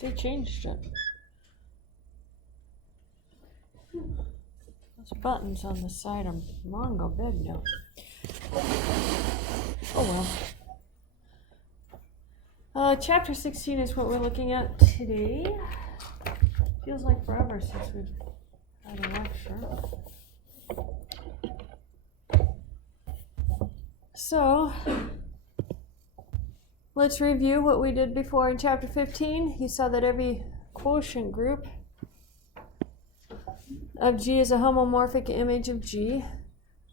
They changed it. Those buttons on the side are long big now. Oh well. Chapter 16 is what we're looking at today. Feels like forever since we've had a lecture. So, let's review what we did before in chapter 15. You saw that every quotient group of G is a homomorphic image of G.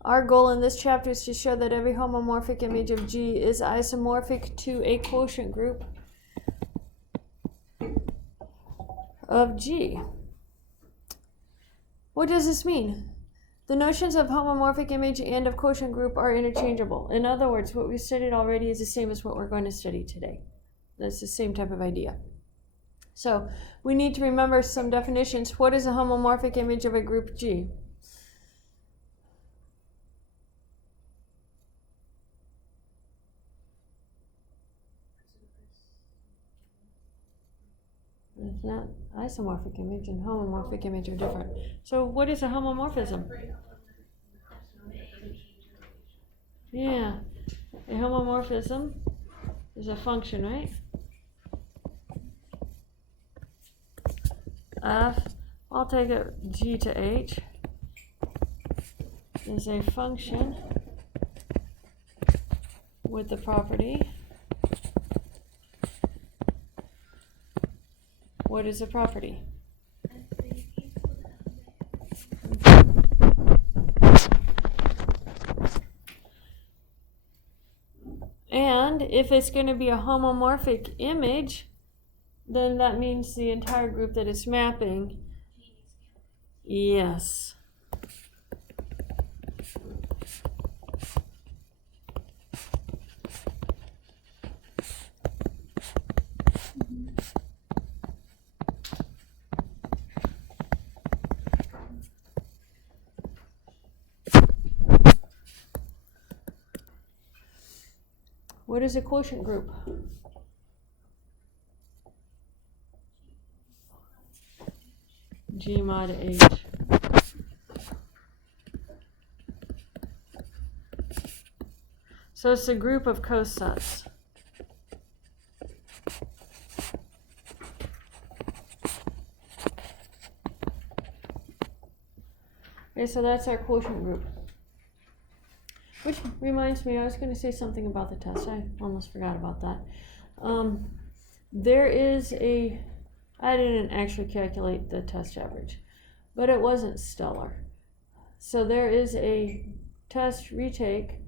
Our goal in this chapter is to show that every homomorphic image of G is isomorphic to a quotient group of G. What does this mean? The notions of homomorphic image and of quotient group are interchangeable. In other words, what we studied already is the same as what we're going to study today. That's the same type of idea. So we need to remember some definitions. What is a homomorphic image of a group G? It's not isomorphic image and homomorphic image are different. So what is a homomorphism? Yeah, a homomorphism is a function, right? I'll take it G to H is a function with the property. What is a property? And if it's going to be a homomorphic image, then that means the entire group that it's mapping. Yes. What is a quotient group? G mod H. So it's a group of cosets. Okay, so that's our quotient group. Which reminds me, I was going to say something about the test. I almost forgot about that. There is I didn't actually calculate the test average, but it wasn't stellar. So there is a test retake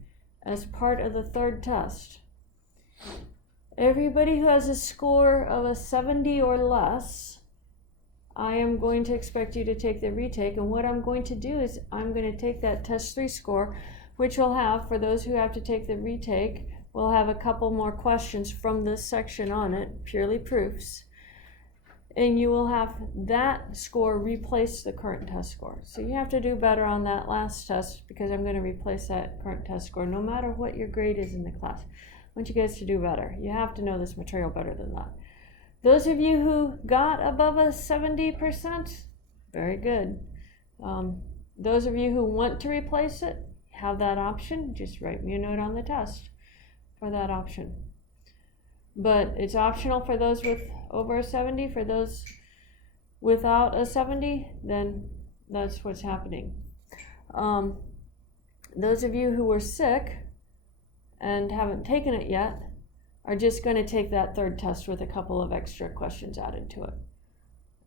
as part of the third test. Everybody who has a score of a 70 or less, I am going to expect you to take the retake. And what I'm going to do is I'm going to take that test 3 score, which will have, for those who have to take the retake, we'll have a couple more questions from this section on it, purely proofs. And you will have that score replace the current test score. So you have to do better on that last test because I'm going to replace that current test score no matter what your grade is in the class. I want you guys to do better. You have to know this material better than that. Those of you who got above a 70%, very good. Those of you who want to replace it, have that option. Just write me a note on the test for that option. But it's optional for those with over a 70. For those without a 70, then that's what's happening. Those of you who were sick and haven't taken it yet are just going to take that third test with a couple of extra questions added to it.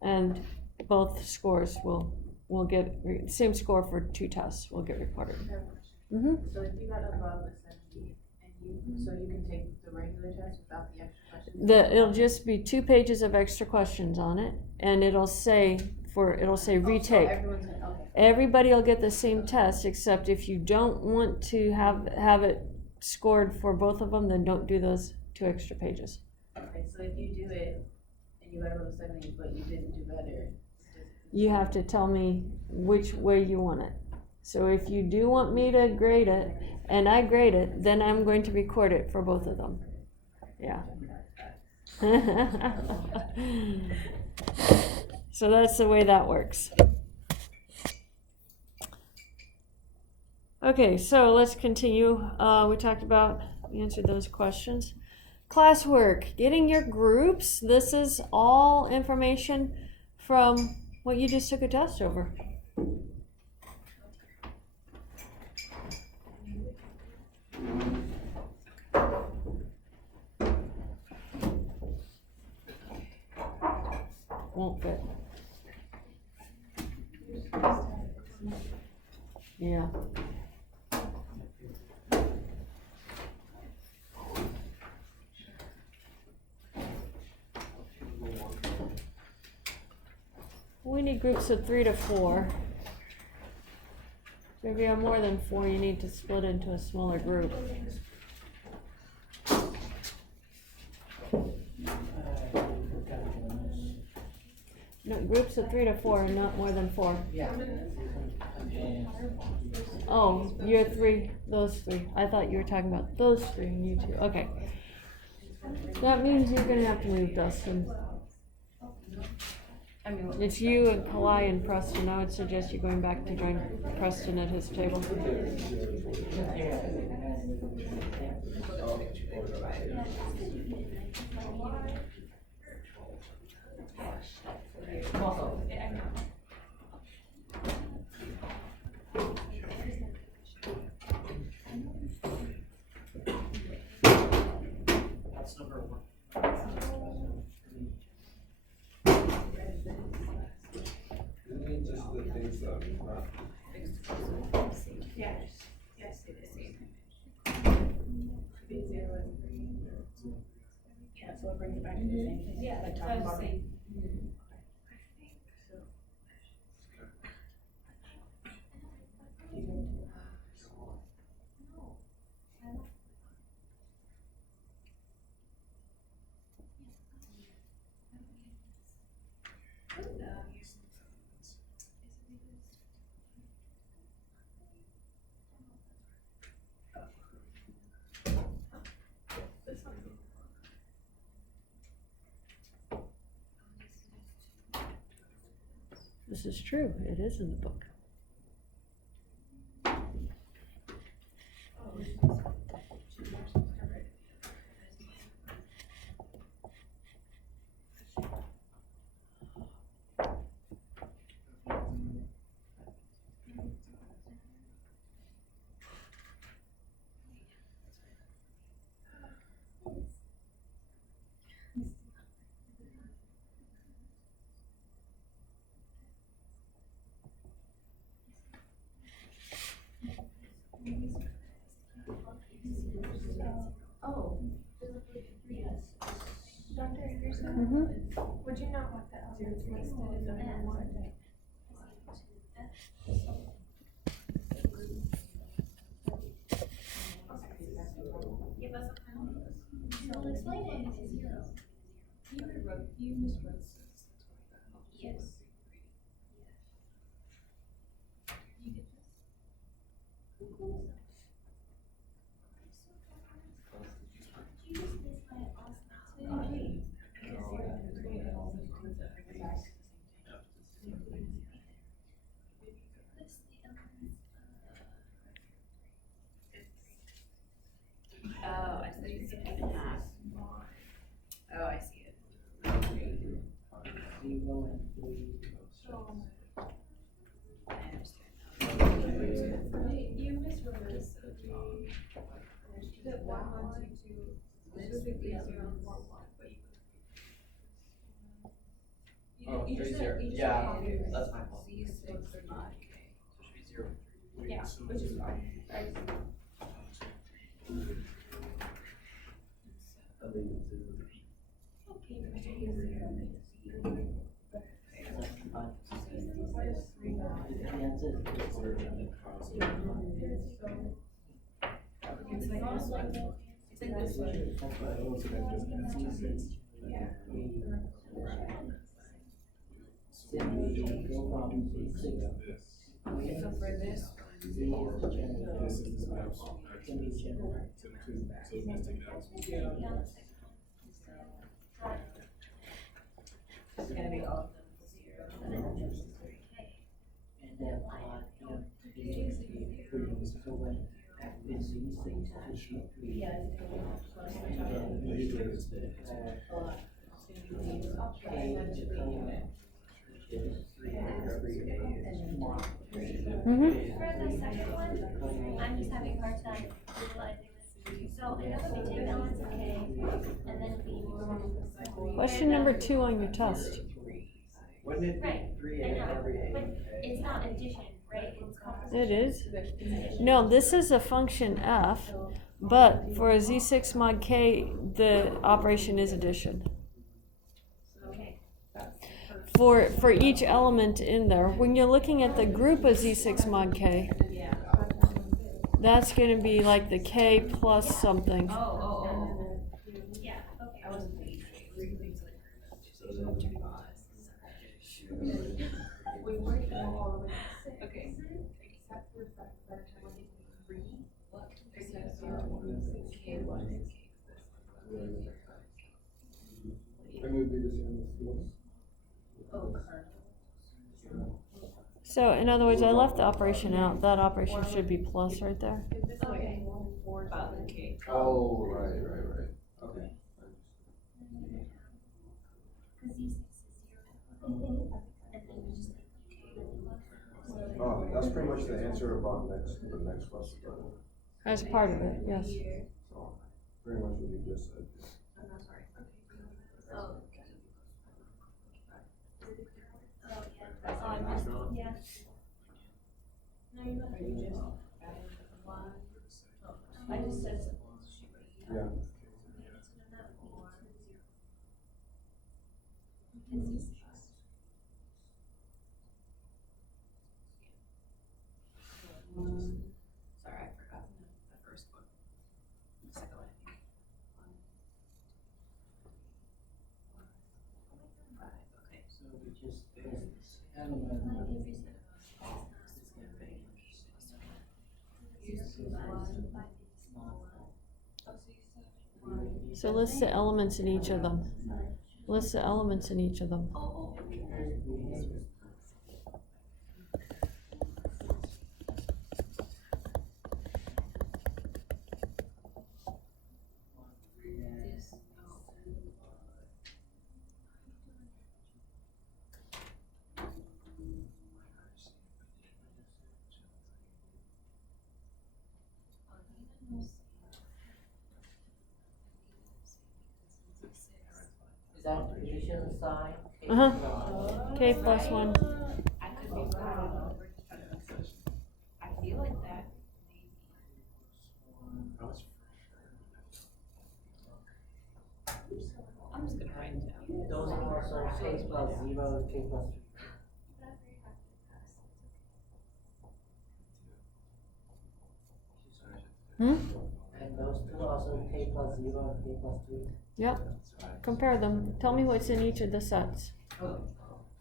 And both scores will get, same score for 2 tests will get recorded. Mm-hmm. So if you got above a 70, so you can take the regular test without the extra questions? It'll just be 2 pages of extra questions on it, and it'll say retake. So everyone's gonna, okay. Everybody will get the same test, except if you don't want to have it scored for both of them, then don't do those 2 extra pages. Okay, so if you do it and you got above 70, but you didn't do better, you have to tell me which way you want it. So if you do want me to grade it, and I grade it, then I'm going to record it for both of them. Yeah. So that's the way that works. Okay, so let's continue. We talked about, we answered those questions. Classwork, getting your groups. This is all information from what you just took a test over. Won't fit. Yeah. We need groups of 3 to 4. So if you have more than 4, you need to split into a smaller group. No, groups of 3 to 4 and not more than 4. Yeah. Oh, you're 3, those 3. I thought you were talking about those 3 and you 2. Okay. That means you're gonna have to move, Dustin. It's you and Kalai and Preston. I would suggest you going back to join Preston at his table. That's number 1. Just the things that Yes, it is. Be 0 and 3. Yeah, so it brings it back to the same thing. Yeah, Like I talking was about. saying. This is true. It is in the book. Oh, Dr. Anderson, would you not want the elements listed in number 1? Give us a moment. So explain it as 0. You miswrote. Yes. You get this? You just missed my awesome. What's the elements? Oh, I see. It's in half. Oh, I see it. I understand now. You miswrote this. The 1, 1, 2, 2. Specifically 0, 1, 1, but Oh, you 3, just 0. said each Yeah, one. that's my fault. C6 is not. So it should be 0. Yeah, which is fine. Right. It's like this one. It's like this one. Yeah. So for this this is this map. So let's take it out. gonna be all of them plus zero. And then so when is these things should be Yeah, it's gonna be plus K is 3 every A is 1. Mm-hmm. For the second one, I'm just having a hard time visualizing this. So I know that we take elements of K and then we. Question number 2 on your test. Wouldn't it Right, be 3 I A know, every A? but it's not addition, right? It's composition. It is. No, this is a function f, but for a z6 mod k, the operation is addition. Okay. For each element in there, when you're looking at the group of z6 mod k, that's going to be like the k plus something. Yeah, okay. I wasn't thinking straight. We were thinking we might go all the way to 6. Okay. Except for the fact that when it's 3, except 0, 6, K, 1 is K. And it would be the same with fuels. Oh, current. So in other words, I left the operation out. That operation should be plus right there. If this way, 1, 4, 7, K. Oh, right. Okay. Because Z6 is 0. And then you just like K. Oh, that's pretty much the answer about the next question. As part of it, yes. So, pretty much what you just said. I'm not sorry. Oh, I missed it, yeah. No, you're not. Are you just adding the 1? I just said. Yeah. Sorry, I forgot the first one. The second one, I think. 5, okay. So we just this element So list the elements in each of them. List the elements in each of them. is that addition sign? K plus 1. I could be wrong. I feel like that. I'm just gonna write it down. Those are also K plus 0 and K plus 3. Hmm? And those two also K plus 0 and K plus 3. Yep. Compare them. Tell me what's in each of the sets. So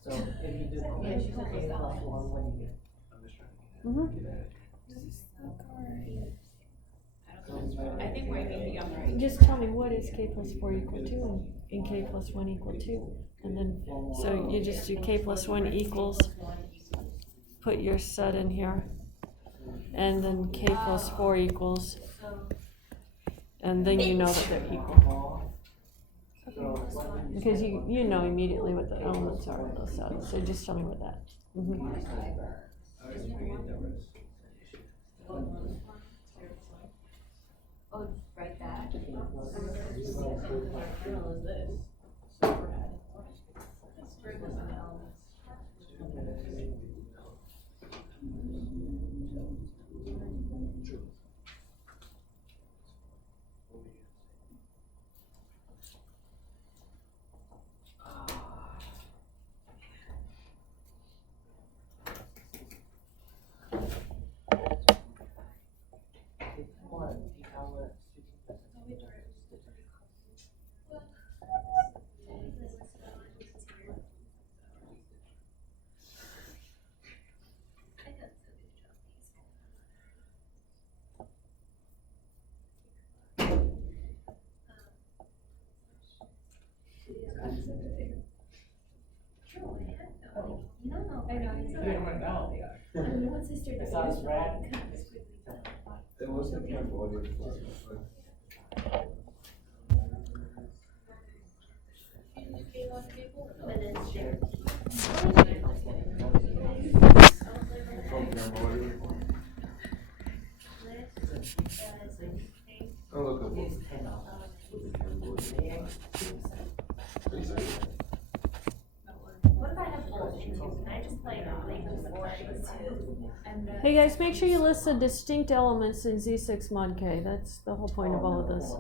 if you do K plus 1, when you get I think we're maybe upright. Just tell me what is k plus 4 equal to and k plus 1 equal to. And then, so you just do k plus 1 equals, put your set in here. And then k plus 4 equals. And then you know that they're equal. Because you know immediately what the elements are in those sets. So just tell me what that. Oh, write that. I know. You don't know. What sister I does saw this it? rat. It wasn't Cambodia. But it's there. From Cambodia. Oh, look at It's 10 dollars. What if I have both into? Can I just like just or and then Hey guys, make sure you list the distinct elements in Z6 mod K. That's the whole point of all of this.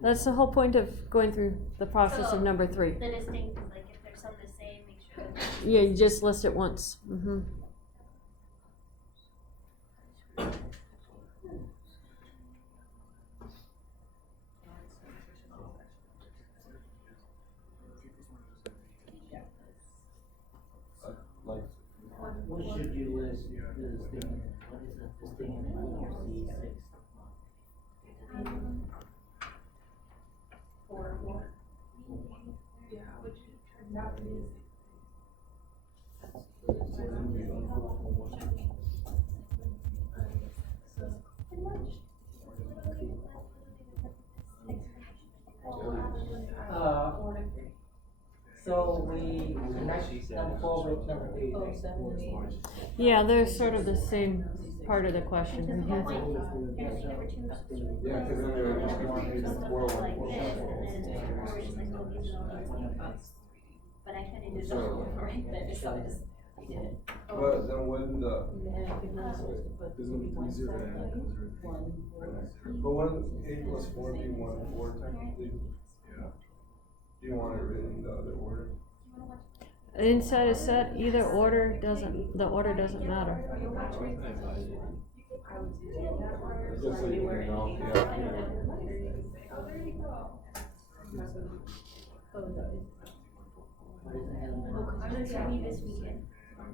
That's the whole point of going through the process of number 3. the distinct is like if there's some the same, make sure that Yeah, you just list it once. Like, What should you list? What is the thing in your C6? Yeah, which turns out to be. So we connect number 4 with number 3. Yeah, they're sort of the same part of the question. number 2 yeah, because then they would just be repeating 4, 1, 4, 1. But I kinda did it all right then, so I just did it. But then wouldn't the, but wouldn't A plus 4 be 1, 4 technically? Yeah. Do you want it written in the other order? Inside a set, either order doesn't, the order doesn't matter. Just so you can know, yeah. I'm gonna tell you this weekend.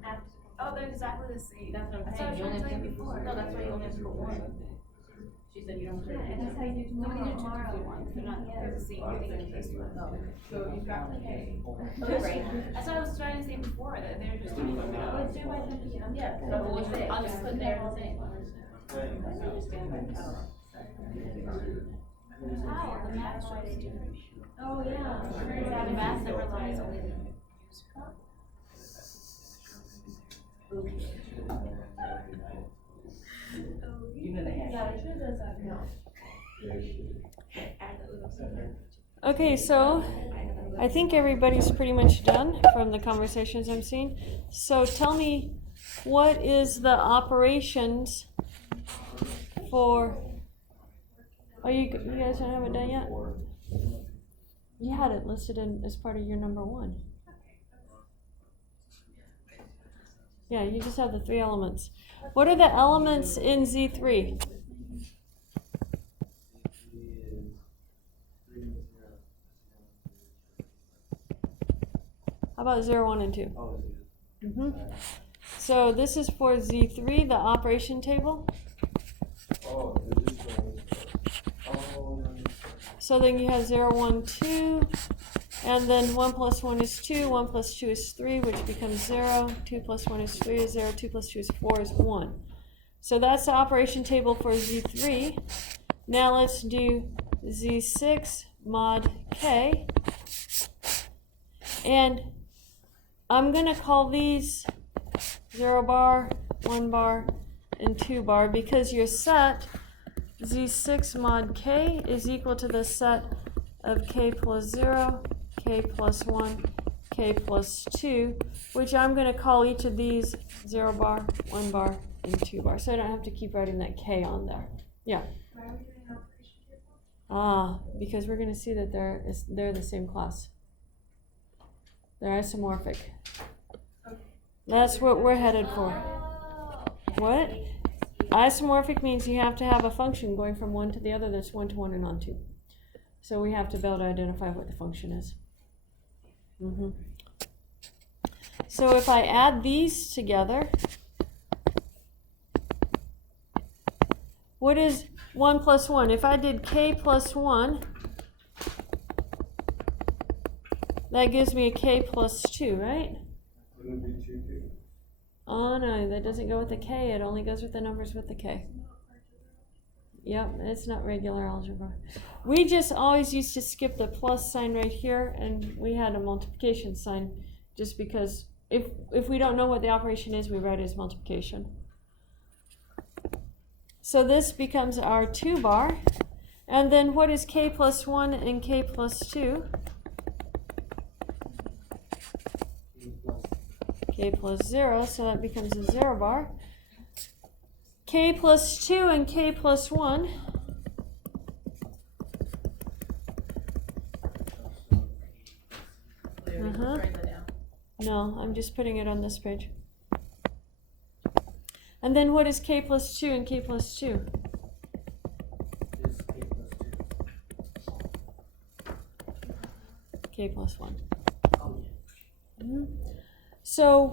After. Oh, they're exactly the same. That's what I'm That's saying, what you I was only trying have to to tell you before. no, that's why you only have to put 1. She said you don't have to. Yeah, and that's how you do No, we tomorrow. do two ones, they're not, they're the same thing in case one. Oh, so you've got K. That's what I was trying to say before, that they're just doing it. Let's do by 10 p.m. Yeah, so I'll we'll say, I'll just put there the same. How, the math shows different. Oh, yeah. Yeah, the math never lies only the user. Even the hand. yeah, it sure does that, no. Okay, so I think everybody's pretty much done from the conversations I'm seeing. So tell me, what is the operations for, oh, you guys don't have it done yet? You had it listed in as part of your number 1. Yeah, you just have the 3 elements. What are the elements in Z3? How about 0, 1, and 2? So this is for Z3, the operation table. Oh, it is So then you have 0, 1, 2, and then 1 plus 1 is 2, 1 plus 2 is 3, which becomes 0, 2 plus 1 is 3 is 0, 2 plus 2 is 4 is 1. So that's the operation table for Z3. Now let's do Z6 mod K. And I'm going to call these 0 bar, 1 bar, and 2 bar because your set Z6 mod K is equal to the set of K plus 0, K plus 1, K plus 2, which I'm going to call each of these 0 bar, 1 bar, and 2 bar. So I don't have to keep writing that K on there. Yeah. Why are we doing an operation table? Because we're going to see that they're the same class. They're isomorphic. That's what we're headed for. What? Isomorphic means you have to have a function going from one to the other that's 1 to 1 and on 2. So we have to be able to identify what the function is. So if I add these together, what is 1 plus 1? If I did K plus 1, that gives me a K plus 2, right? Wouldn't it be 2K? Oh no, that doesn't go with the K, it only goes with the numbers with the K. Yep, it's not regular algebra. We just always used to skip the plus sign right here, and we had a multiplication sign just because if we don't know what the operation is, we write it as multiplication. So this becomes our 2 bar. And then what is K plus 1 and K plus 2? K plus 0, so that becomes a 0 bar. K plus 2 and K plus 1. No, I'm just putting it on this page. And then what is K plus 2 and K plus 2? K plus 1. So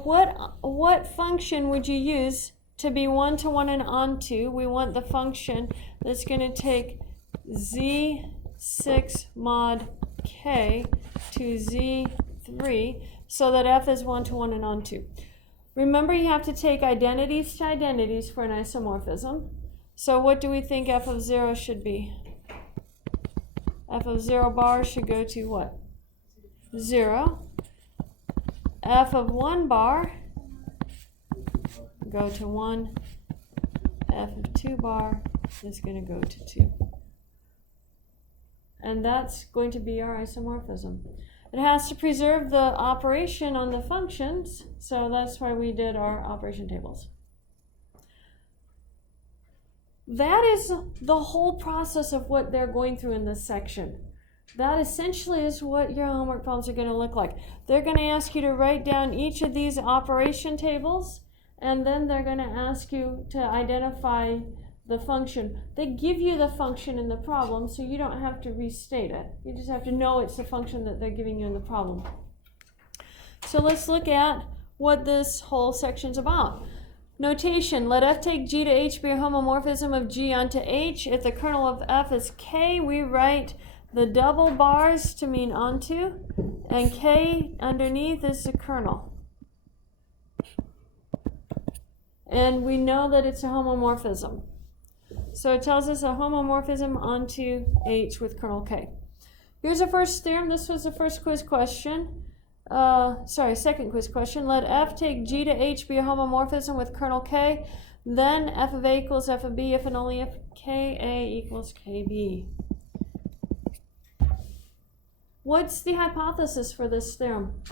what function would you use to be 1-to-1 and onto? We want the function that's going to take z6 mod k to z3 so that f is 1-to-1 and onto. Remember, you have to take identities to identities for an isomorphism. So what do we think f of 0 should be? F of 0 bar should go to what? 0. F of 1 bar go to 1. F of 2 bar is going to go to 2. And that's going to be our isomorphism. It has to preserve the operation on the functions, so that's why we did our operation tables. That is the whole process of what they're going through in this section. That essentially is what your homework problems are going to look like. They're going to ask you to write down each of these operation tables, and then they're going to ask you to identify the function. They give you the function in the problem, so you don't have to restate it. You just have to know it's the function that they're giving you in the problem. So let's look at what this whole section's about. Notation, let f take g to h be a homomorphism of g onto h. If the kernel of f is k, we write the double bars to mean onto, and k underneath is the kernel. And we know that it's a homomorphism. So it tells us a homomorphism onto H with kernel K. Here's the first theorem. This was the first quiz question. Second quiz question. Let f take g to h be a homomorphism with kernel K. Then f of a equals f of b if and only if ka equals kb. What's the hypothesis for this theorem?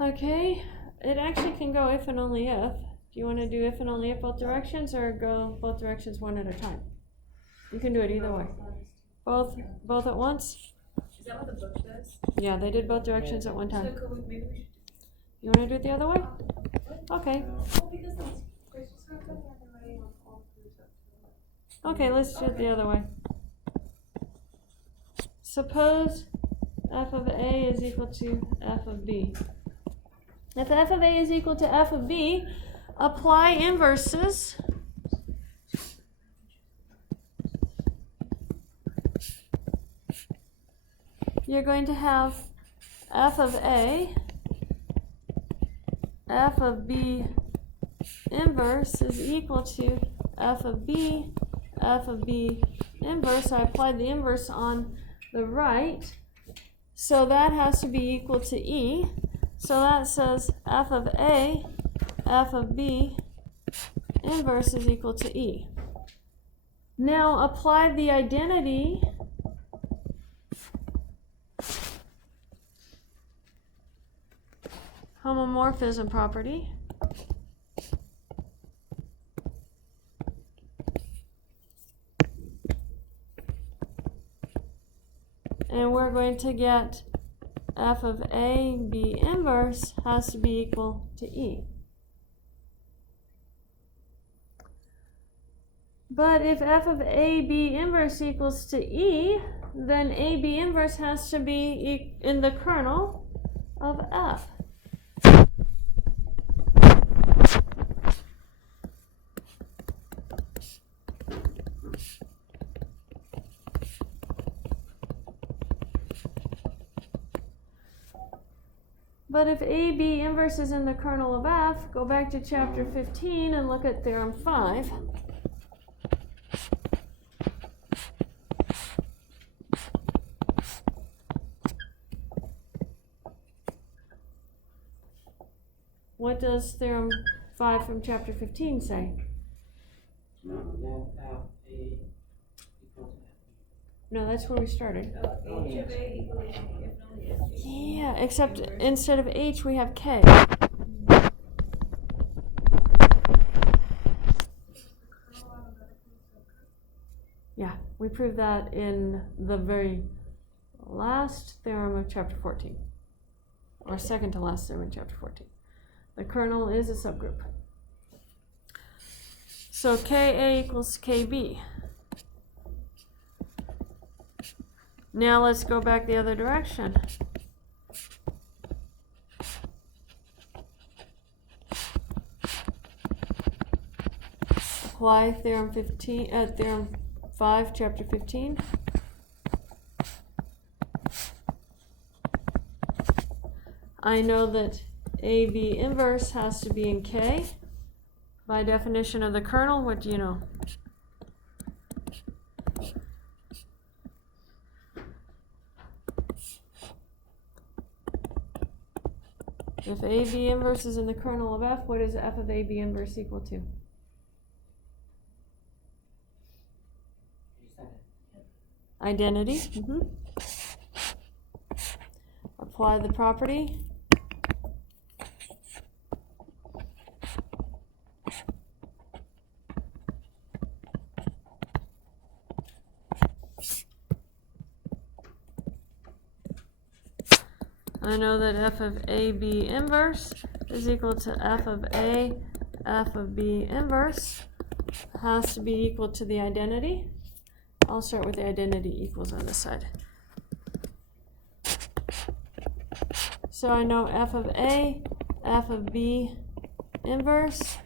Okay, it actually can go if and only if. Do you want to do if and only if both directions, or go both directions one at a time? You can do it either way. Both at once? Is that what the book does? Yeah, they did both directions at one So time. could we, maybe we should. You want to do it the other way? Okay. Well, because there's just not going to writing on all through stuff. Okay, let's do it the other way. Suppose f of a is equal to f of b. If f of a is equal to f of b, apply inverses. You're going to have f of a, f of b inverse is equal to f of b inverse. I applied the inverse on the right, so that has to be equal to e. So that says f of a, f of b inverse is equal to e. Now apply the identity homomorphism property. And we're going to get f of a b inverse has to be equal to e. But if f of a b inverse equals to e, then a b inverse has to be in the kernel. of F. But if AB inverse is in the kernel of F, go back to chapter 15 and look at theorem 5. What does theorem 5 from chapter 15 say? That F A equals F. No, that's where we started. H of A equals if and only if. Yeah, except instead of H we have K. Yeah, we proved that in the very last theorem of chapter 14. Or second to last theorem in chapter 14. The kernel is a subgroup. So Ka equals Kb. Now let's go back the other direction. Apply theorem 5, chapter 15. I know that AB inverse has to be in K. By definition of the kernel, what do you know? If AB inverse is in the kernel of F, what is F of AB inverse equal to? Identity. Apply the property. I know that F of AB inverse is equal to F of A, F of B inverse has to be equal to the identity. I'll start with the identity equals on this side. So I know F of A, F of B inverse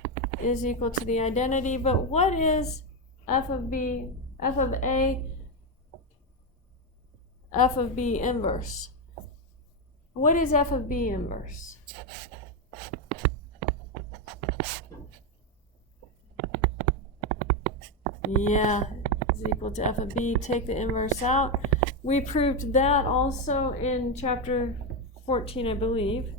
is equal to the identity, but what is F of B, F of A, F of B inverse? What is F of B inverse? Yeah, is equal to F of B. Take the inverse out. We proved that also in chapter 14, I believe.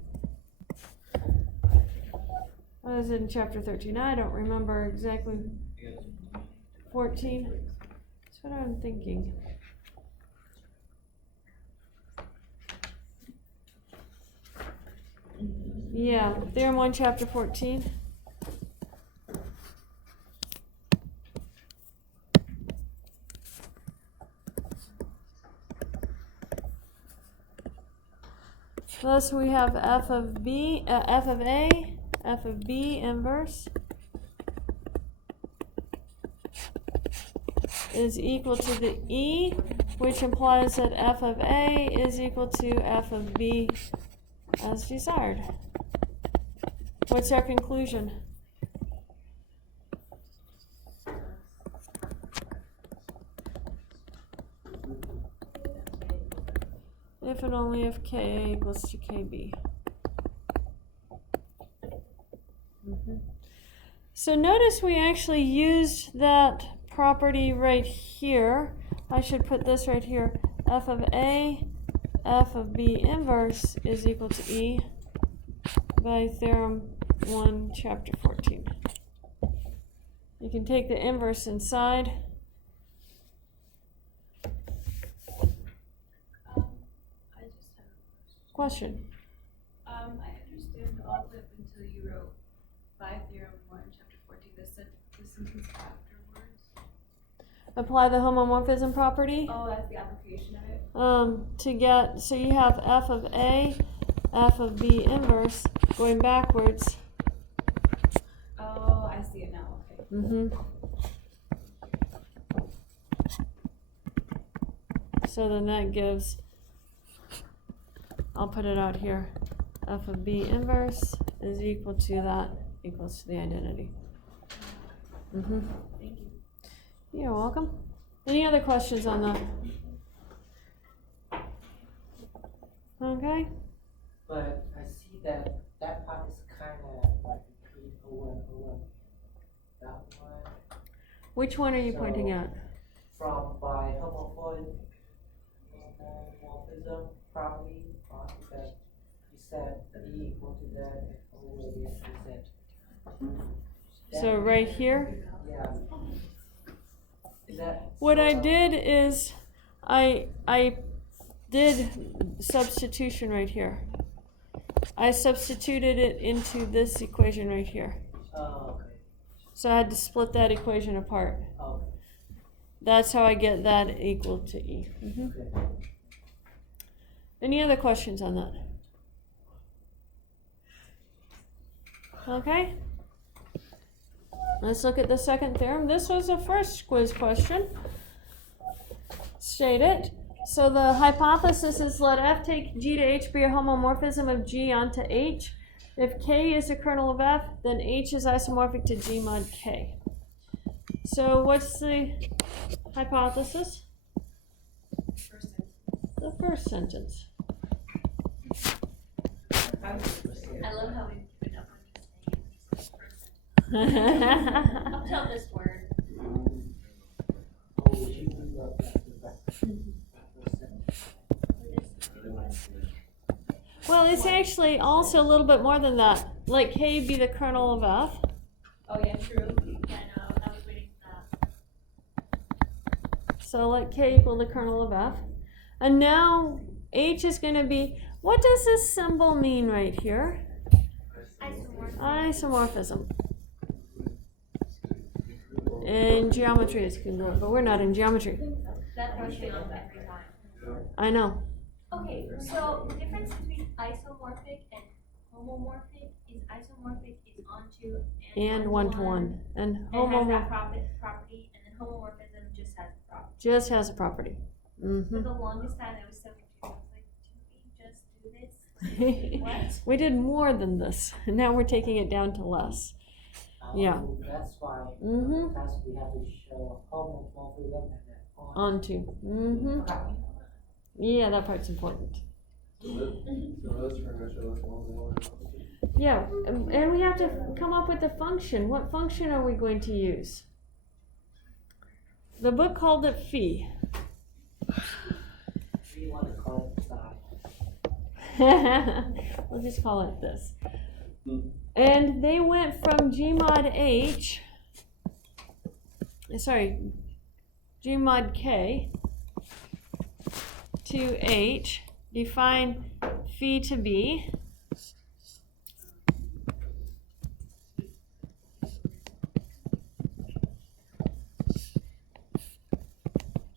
Or was it in chapter 13? I don't remember exactly. 14? That's what I'm thinking. Yeah, theorem 1, chapter 14. Thus we have F of B, F of A, F of B inverse is equal to the E, which implies that F of A is equal to F of B as desired. What's our conclusion? If and only if Ka equals to Kb. So notice we actually used that property right here. I should put this right here. F of A, F of B inverse is equal to E by theorem 1, chapter 14. You can take the inverse inside. I just have a Question. I understand all the way up until you wrote 5 theorem 1, chapter 14, the sentence afterwards. Apply the homomorphism property. Oh, that's the application of it? To get, so you have F of A, F of B inverse going backwards. Oh, I see it now, okay. So then that gives, I'll put it out here. f of b inverse is equal to that equals to the identity. Mm-hmm. Thank you. You're welcome. Any other questions on that? Okay. But I see that that part is kind of like repeat over and over. That one. Which one are you pointing at? From by homomorphism property, that you said E equal to that over the Z. So right here, Yeah. Is that what I did is I did substitution right here. I substituted it into this equation right here. Oh, okay. So I had to split that equation apart. Okay. That's how I get that equal to E. Mm-hmm. Okay. Any other questions on that? Okay. Let's look at the second theorem. This was the first quiz question. State it. So the hypothesis is let F take G to H be a homomorphism of G onto H. If K is a kernel of F, then H is isomorphic to G mod K. So what's the hypothesis? The first sentence. I love how we put it up on this thing. I'll tell this word. Oh, we should do that back to back. Well, it's actually also a little bit more than that. Let K be the kernel of F. Oh yeah, true. Yeah, no, I was waiting for that. So let K equal the kernel of F. And now H is going to be, what does this symbol mean right here? Isomorphism. In geometry it's congruent, but we're not in geometry. That throws me off every time. I know. Okay, so the difference between isomorphic and homomorphic is isomorphic is onto And one-to-one. And and has homomorph that property, and then homomorphism just has the property. just has a property. For Mm-hmm. the longest time, I was so confused. I was like, did we just do this? What? We did more than this. Now we're taking it down to less. Yeah. That's why Mm-hmm. that's we have to show homomorphism and then on. Onto. Mm-hmm. Yeah, that part's important. So that's trying to show us one. Yeah, and we have to come up with a function. What function are we going to use? The book called it phi. We want to call it psi. We'll just call it this. And they went from G mod K to H, define phi to be.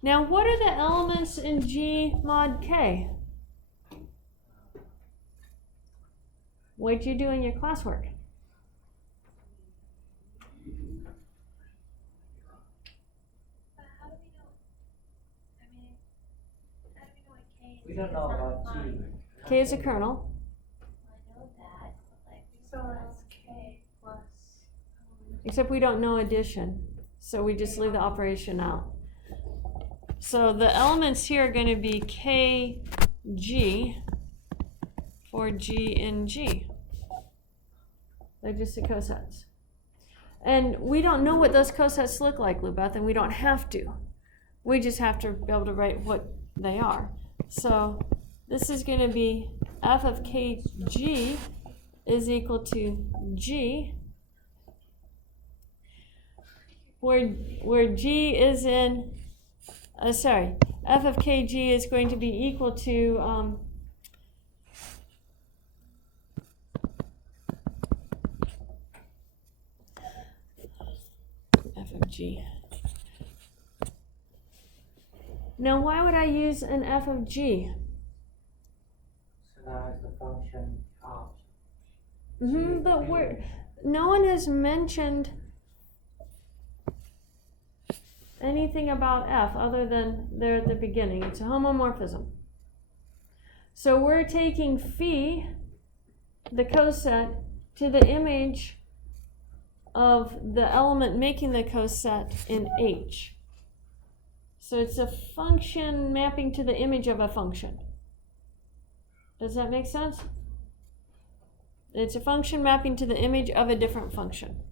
Now, what are the elements in G mod K? What'd you do in your classwork? But how do we know? I mean, how do we know what K is? We don't It's know not about defined. G. K is a kernel. I know that, but like, So that's K plus. Except we don't know addition, so we just leave the operation out. So the elements here are going to be KG for G in G. They're just the cosets. And we don't know what those cosets look like, Lubeth, and we don't have to. We just have to be able to write what they are. So this is going to be f of KG is equal to G, where G is in, f of Kg is going to be equal to f of G. Now, why would I use an f of G? So now it's the function of. But no one has mentioned anything about f other than there at the beginning. It's a homomorphism. So we're taking phi the coset to the image of the element making the coset in H. So it's a function mapping to the image of a function. Does that make sense? It's a function mapping to the image of a different function.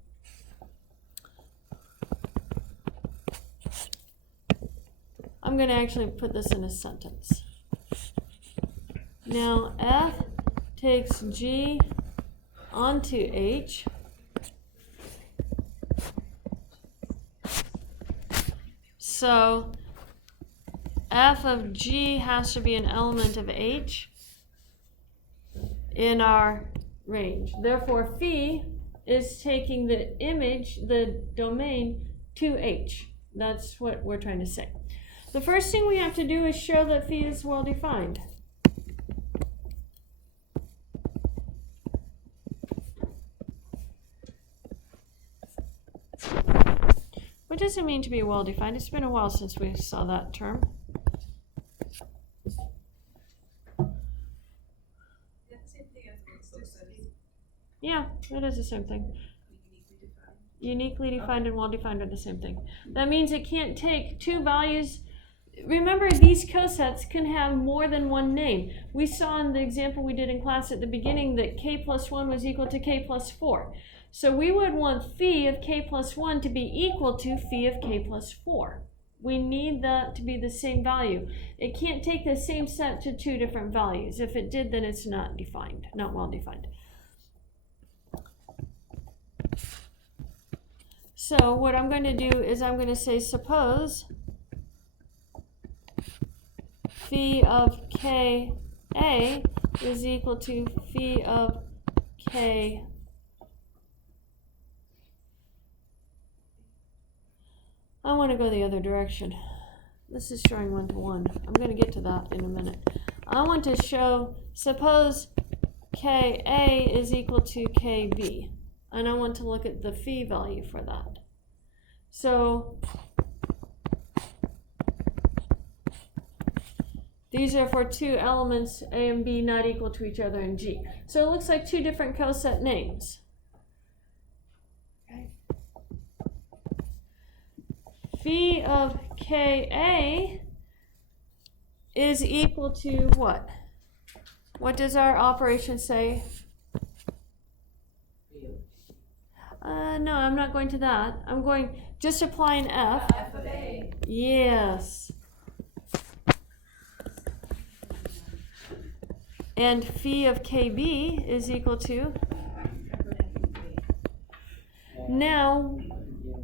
I'm going to actually put this in a sentence. Now f takes g onto h. So f of g has to be an element of h in our range. Therefore, phi is taking the image, the domain, to h. That's what we're trying to say. The first thing we have to do is show that phi is well defined. What does it mean to be well defined? It's been a while since we saw that term. Yeah, it is the same thing. Uniquely defined and well defined are the same thing. That means it can't take two values. Remember, these cosets can have more than one name. We saw in the example we did in class at the beginning that k plus 1 was equal to k plus 4. So we would want phi of k plus 1 to be equal to phi of k plus 4. We need that to be the same value. It can't take the same set to two different values. If it did, then it's not defined, not well defined. So what I'm going to do is I'm going to say suppose phi of k a is equal to phi of k . I want to go the other direction. This is showing 1 to 1. I'm going to get to that in a minute. I want to show, suppose ka is equal to kb. And I want to look at the phi value for that. So these are for two elements a and b not equal to each other in G. So it looks like two different coset names. Okay. Phi of ka is equal to what? What does our operation say? No, I'm not going to that. I'm going, just apply an f. F of A. Yes. And phi of kb is equal to? Now,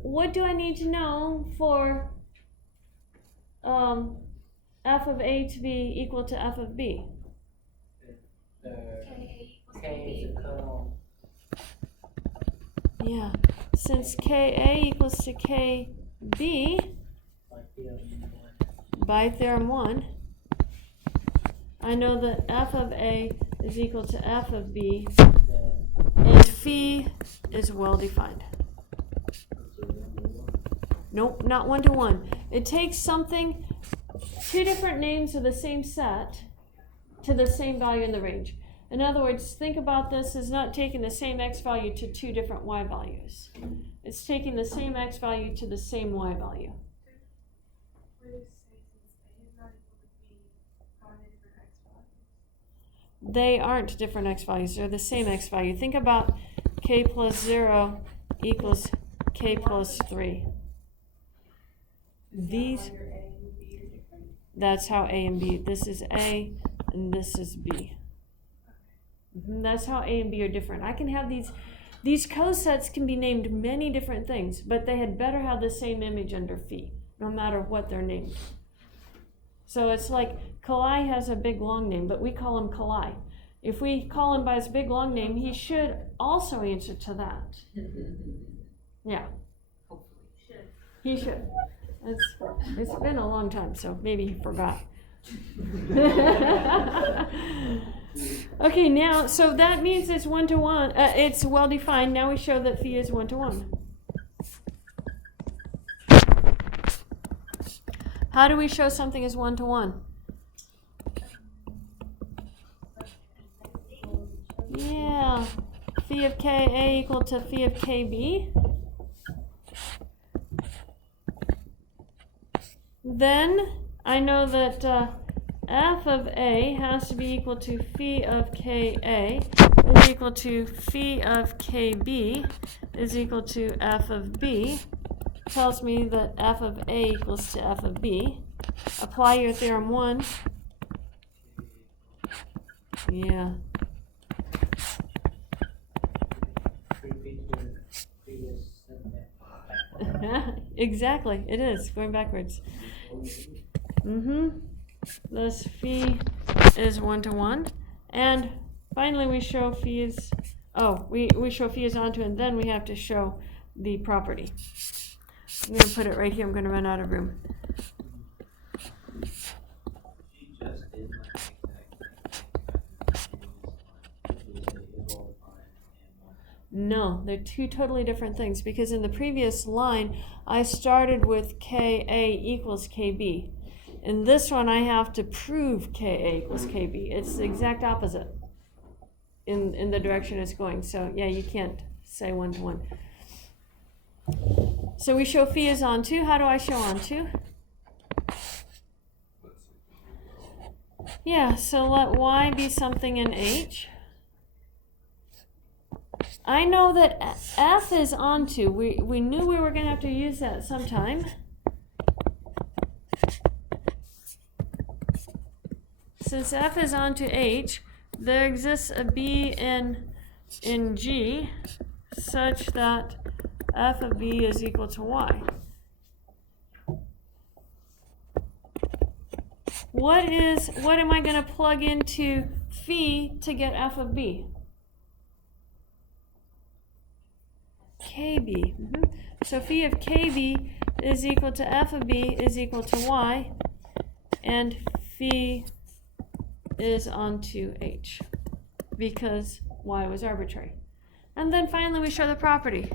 what do I need to know for f of a to be equal to f of b? K is a kernel. Yeah, since ka equals to kb by theorem 1, I know that f of a is equal to f of b, and phi is well defined. Nope, not 1 to 1. It takes something, two different names of the same set to the same value in the range. In other words, think about this as not taking the same x value to two different y values. It's taking the same x value to the same y value. They aren't different x values, they're the same x value. Think about k plus 0 equals k plus 3. These, that's how a and b, this is a and this is b. That's how a and b are different. I can have these cosets can be named many different things, but they had better have the same image under phi, no matter what they're named. So it's like Kalai has a big long name, but we call him Kalai. If we call him by his big long name, he should also answer to that. Yeah. He should. It's been a long time, so maybe he forgot. Okay, now, so that means it's 1 to 1. It's well defined. Now we show that phi is 1 to 1. How do we show something is 1 to 1? Yeah, phi of KA equal to phi of KB, then I know that f of A has to be equal to phi of KA is equal to phi of KB is equal to f of B. Tells me that f of A equals to f of B. Apply your theorem 1. Yeah. Repeat your previous sentence. Exactly, it is going backwards. Thus phi is 1 to 1, and finally we show phi is we show phi is onto, and then we have to show the property. I'm going to put it right here. I'm going to run out of room. She just did my No, they're two totally different things, because in the previous line I started with KA equals KB. In this one I have to prove KA equals KB. It's the exact opposite in the direction it's going. So yeah, you can't say 1 to 1. So we show phi is onto. How do I show onto? Yeah, so let y be something in H. I know that f is onto. We knew we were going to have to use that sometime. Since f is onto H, there exists a b in G such that f of b is equal to y. What am I going to plug into phi to get f of b? KB. So phi of KB is equal to f of b is equal to y, and phi is onto H because y was arbitrary. And then finally we show the property.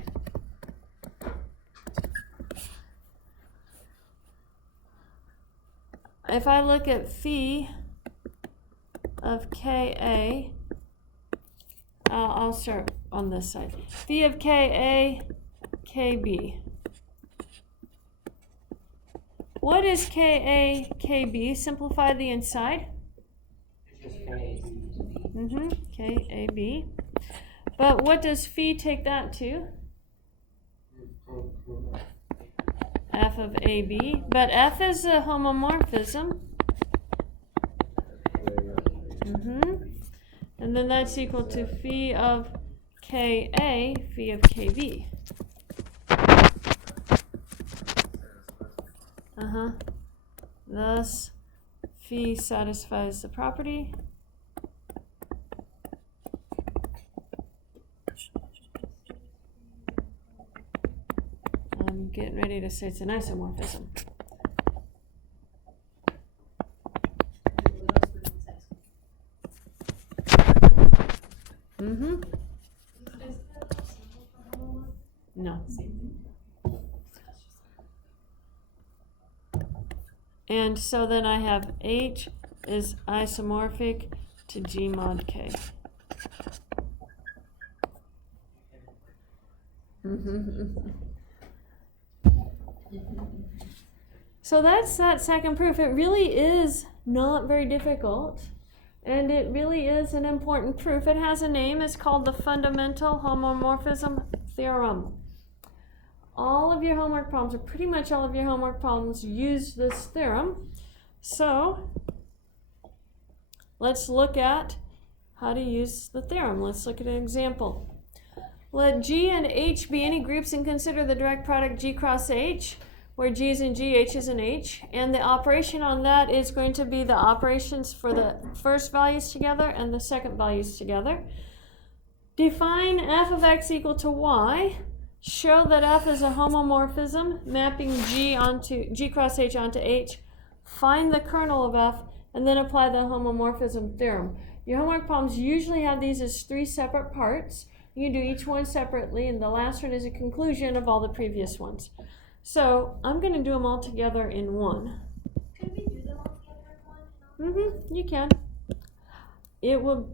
If I look at phi of KA, I'll start on this side. Phi of KA, KB. What is KA, KB? Simplify the inside. KAB. But what does phi take that to? F of AB. But F is a homomorphism. And then that's equal to phi of KA, phi of KB. Thus, phi satisfies the property. I'm getting ready to say it's an isomorphism. No. And so then I have H is isomorphic to G mod K. So that's that second proof. It really is not very difficult, and it really is an important proof. It has a name. It's called the fundamental homomorphism theorem. All of your homework problems, or pretty much all of your homework problems, use this theorem. So let's look at how to use the theorem. Let's look at an example. Let G and H be any groups and consider the direct product G cross H, where G is in G, H is in H. And the operation on that is going to be the operations for the first values together and the second values together. Define f of x equal to y. Show that f is a homomorphism, mapping G cross H onto H. Find the kernel of f, and then apply the homomorphism theorem. Your homework problems usually have these as 3 separate parts. You can do each one separately, and the last one is a conclusion of all the previous ones. So I'm going to do them all together in one. Could we do them all together in one? You can. It will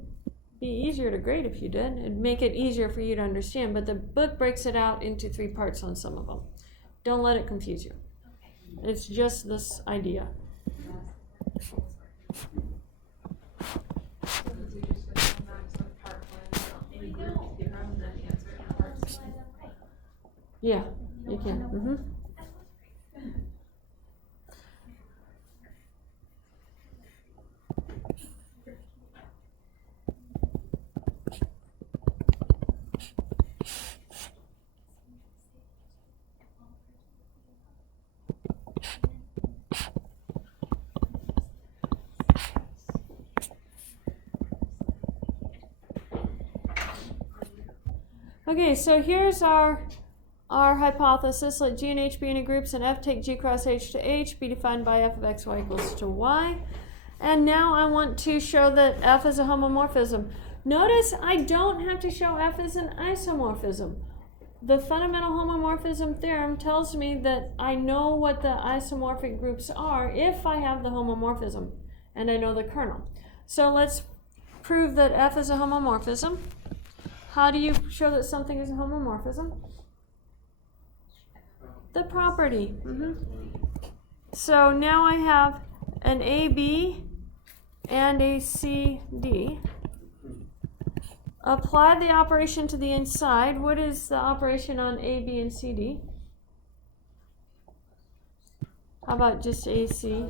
be easier to grade if you did. It'd make it easier for you to understand, but the book breaks it out into 3 parts on some of them. Don't let it confuse you. It's just this idea. Yeah, you can. Mm-hmm. Okay, so here's our hypothesis. Let G and H be inner groups and F take G cross H to H be defined by F of X, Y equals to Y. And now I want to show that F is a homomorphism. Notice I don't have to show F as an isomorphism. The fundamental homomorphism theorem tells me that I know what the isomorphic groups are if I have the homomorphism and I know the kernel. So let's prove that F is a homomorphism. How do you show that something is a homomorphism? The property. So now I have an AB and a CD. Apply the operation to the inside. What is the operation on AB and CD? How about just AC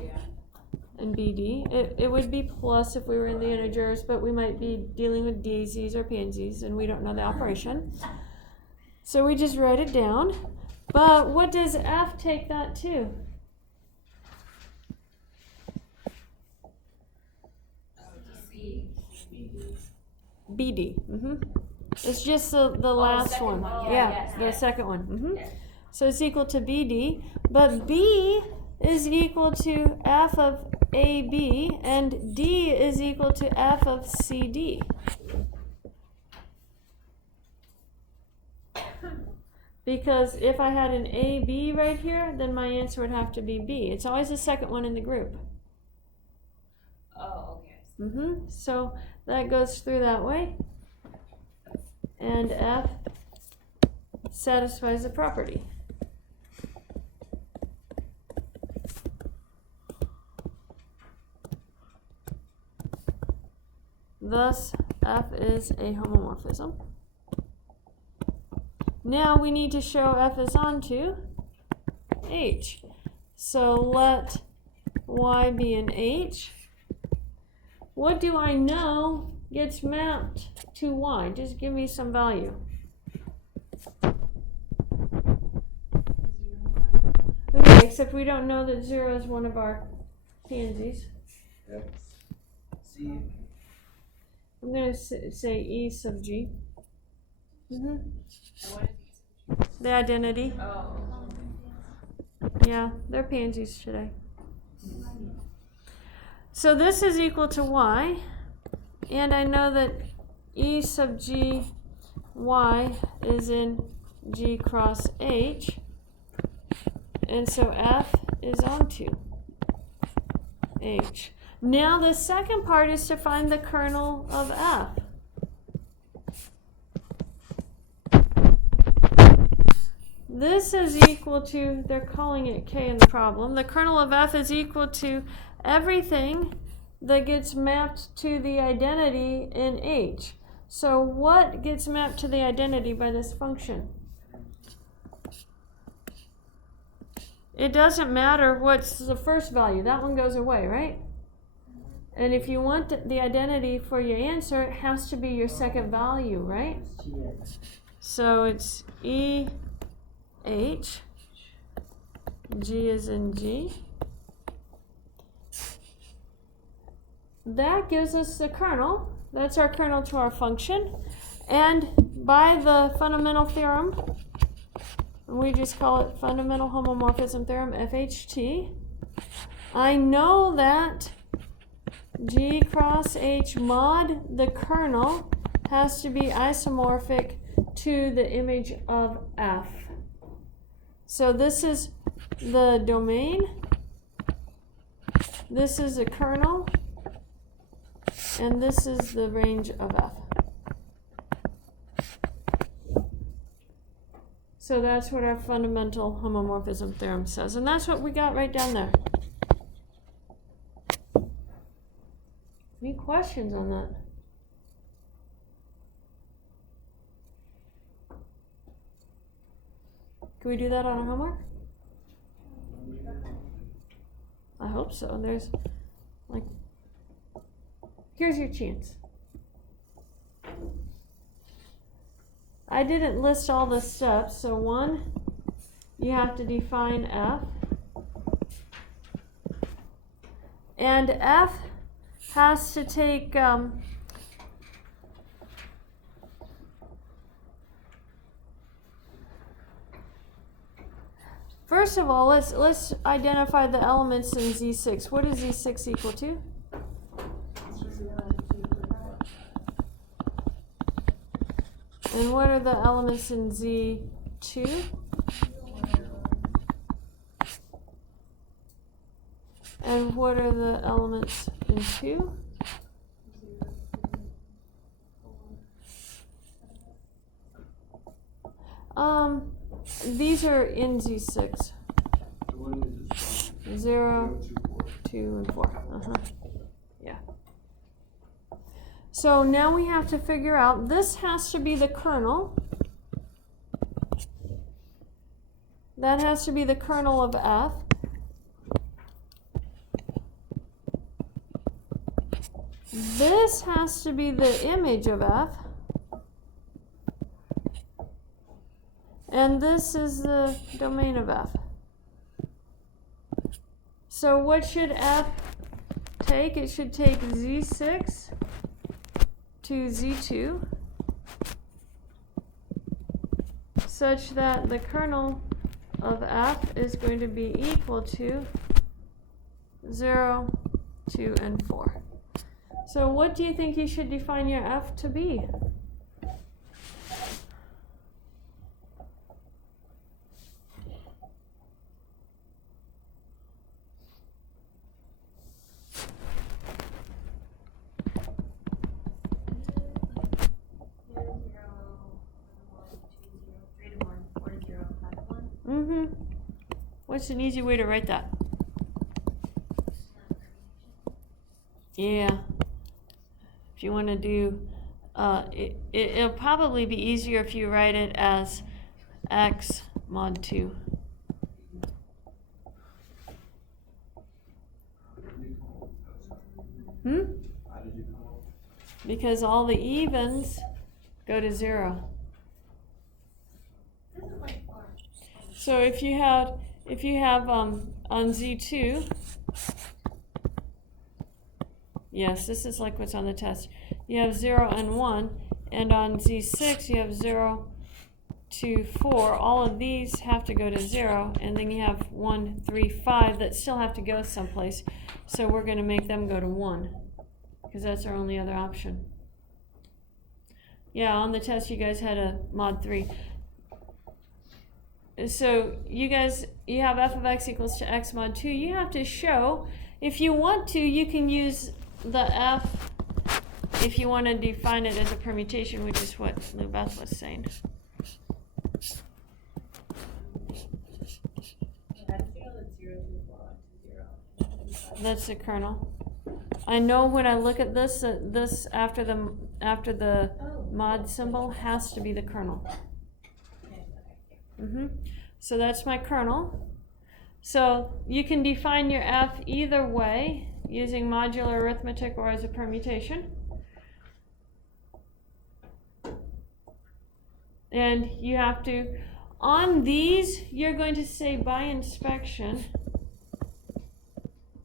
and BD? It would be plus if we were in the integers, but we might be dealing with daisies or pansies and we don't know the operation. So we just write it down. But what does F take that to? BD. It's just the last one. The second one. So it's equal to BD, but B is equal to F of AB and D is equal to F of CD. Because if I had an AB right here, then my answer would have to be B. It's always the second one in the group. Oh, okay. So that goes through that way. And F satisfies the property. Thus, F is a homomorphism. Now we need to show F is onto H. So let Y be an H. What do I know gets mapped to Y? Just give me some value. Okay, except we don't know that 0 is one of our pansies. X, C. I'm going to say E sub G. The identity. Oh. Yeah, they're pansies today. So this is equal to Y, and I know that E sub G Y is in G cross H, and so F is onto H. Now the second part is to find the kernel of F. This is equal to, they're calling it K in the problem, the kernel of F is equal to everything that gets mapped to the identity in H. So what gets mapped to the identity by this function? It doesn't matter what's the first value, that one goes away, right? And if you want the identity for your answer, it has to be your second value, right? So it's E H, G is in G. That gives us the kernel. That's our kernel to our function. And by the fundamental theorem, we just call it fundamental homomorphism theorem, FHT, I know that G cross H mod the kernel has to be isomorphic to the image of F. So this is the domain, this is the kernel, and this is the range of F. So that's what our fundamental homomorphism theorem says. And that's what we got right down there. Any questions on that? Can we do that on our homework? I hope so. There's like, here's your chance. I didn't list all the steps. So 1, you have to define f. And f has to take first of all, let's identify the elements in Z6. What is Z6 equal to? And what are the elements in Z2? And what are the elements in 2? These are in Z6. 0, 2, and 4. Yeah. So now we have to figure out, this has to be the kernel. That has to be the kernel of f. This has to be the image of f. And this is the domain of f. So what should f take? It should take Z6 to Z2 such that the kernel of f is going to be equal to 0, 2, and 4. So what do you think you should define your f to be? What's an easy way to write that? Yeah. If you want to do, it'll probably be easier if you write it as x mod 2. Because all the evens go to 0. So if you have on Z2, yes, this is like what's on the test. You have 0 and 1, and on Z6 you have 0, 2, 4. All of these have to go to 0, and then you have 1, 3, 5 that still have to go someplace. So we're going to make them go to 1, because that's our only other option. Yeah, on the test you guys had a mod 3. So you have f of x equals to x mod 2. You have to show, if you want to, you can use the f if you want to define it as a permutation, which is what Lubeth was saying. That's the kernel. I know when I look at this, this after the mod symbol has to be the kernel. So that's my kernel. So you can define your f either way, using modular arithmetic or as a permutation. And you have to, on these, you're going to say by inspection.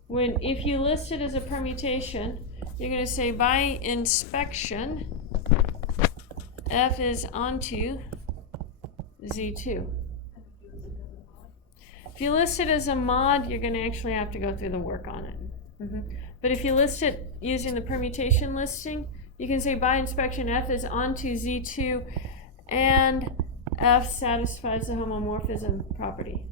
If you list it as a permutation, you're going to say by inspection, f is onto Z2. If you list it as a mod, you're going to actually have to go through the work on it. But if you list it using the permutation listing, you can say by inspection f is onto Z2 and f satisfies the homomorphism property.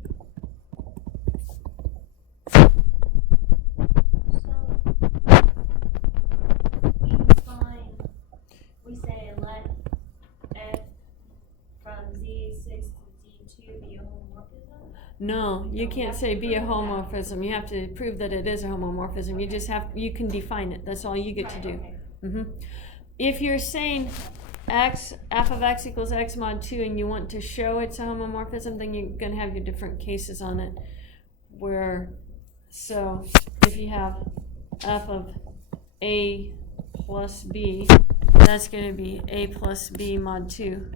We say let f from Z6 to No, you can't say be a homomorphism. You have to prove that it is a homomorphism. You can define it. That's all you get to do. If you're saying f of x equals x mod 2 and you want to show it's a homomorphism, then you're going to have your different cases on it. So if you have f of a plus b, that's going to be a plus b mod 2.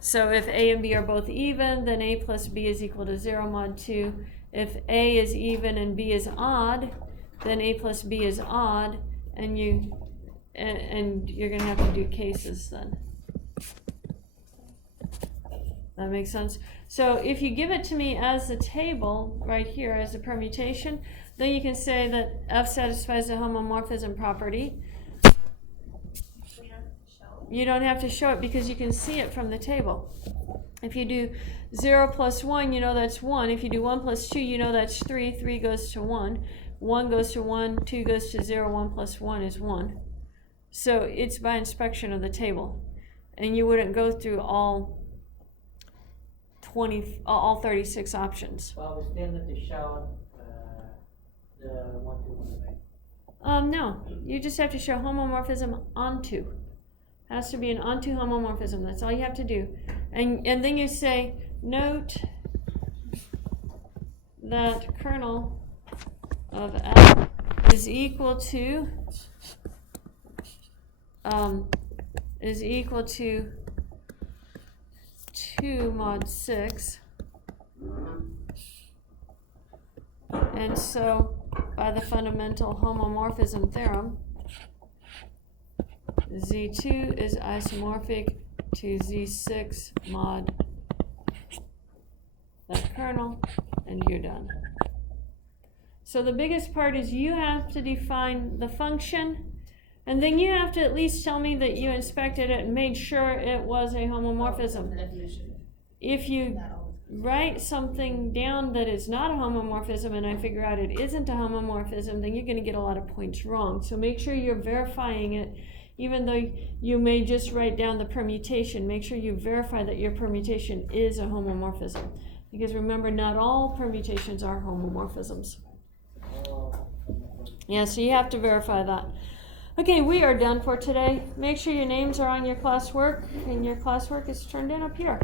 So if a and b are both even, then a plus b is equal to 0 mod 2. If a is even and b is odd, then a plus b is odd, and you're going to have to do cases then. That makes sense? So if you give it to me as a table right here, as a permutation, then you can say that f satisfies the homomorphism property. You don't have to show it because you can see it from the table. If you do 0 plus 1, you know that's 1. If you do 1 plus 2, you know that's 3. 3 goes to 1. 1 goes to 1. 2 goes to 0. 1 plus 1 is 1. So it's by inspection of the table. And you wouldn't go through all 36 options. Well, we still need to show the 1 to 1, right? No. You just have to show homomorphism onto. Has to be an onto homomorphism. That's all you have to do. And then you say, note that kernel of f is equal to 2 mod 6. And so by the fundamental homomorphism theorem, Z2 is isomorphic to Z6 mod that kernel, and you're done. So the biggest part is you have to define the function, and then you have to at least tell me that you inspected it and made sure it was a homomorphism. If you write something down that is not a homomorphism and I figure out it isn't a homomorphism, then you're going to get a lot of points wrong. So make sure you're verifying it. Even though you may just write down the permutation, make sure you verify that your permutation is a homomorphism. Because remember, not all permutations are homomorphisms. Yeah, so you have to verify that. Okay, we are done for today. Make sure your names are on your classwork, and your classwork is turned in up here.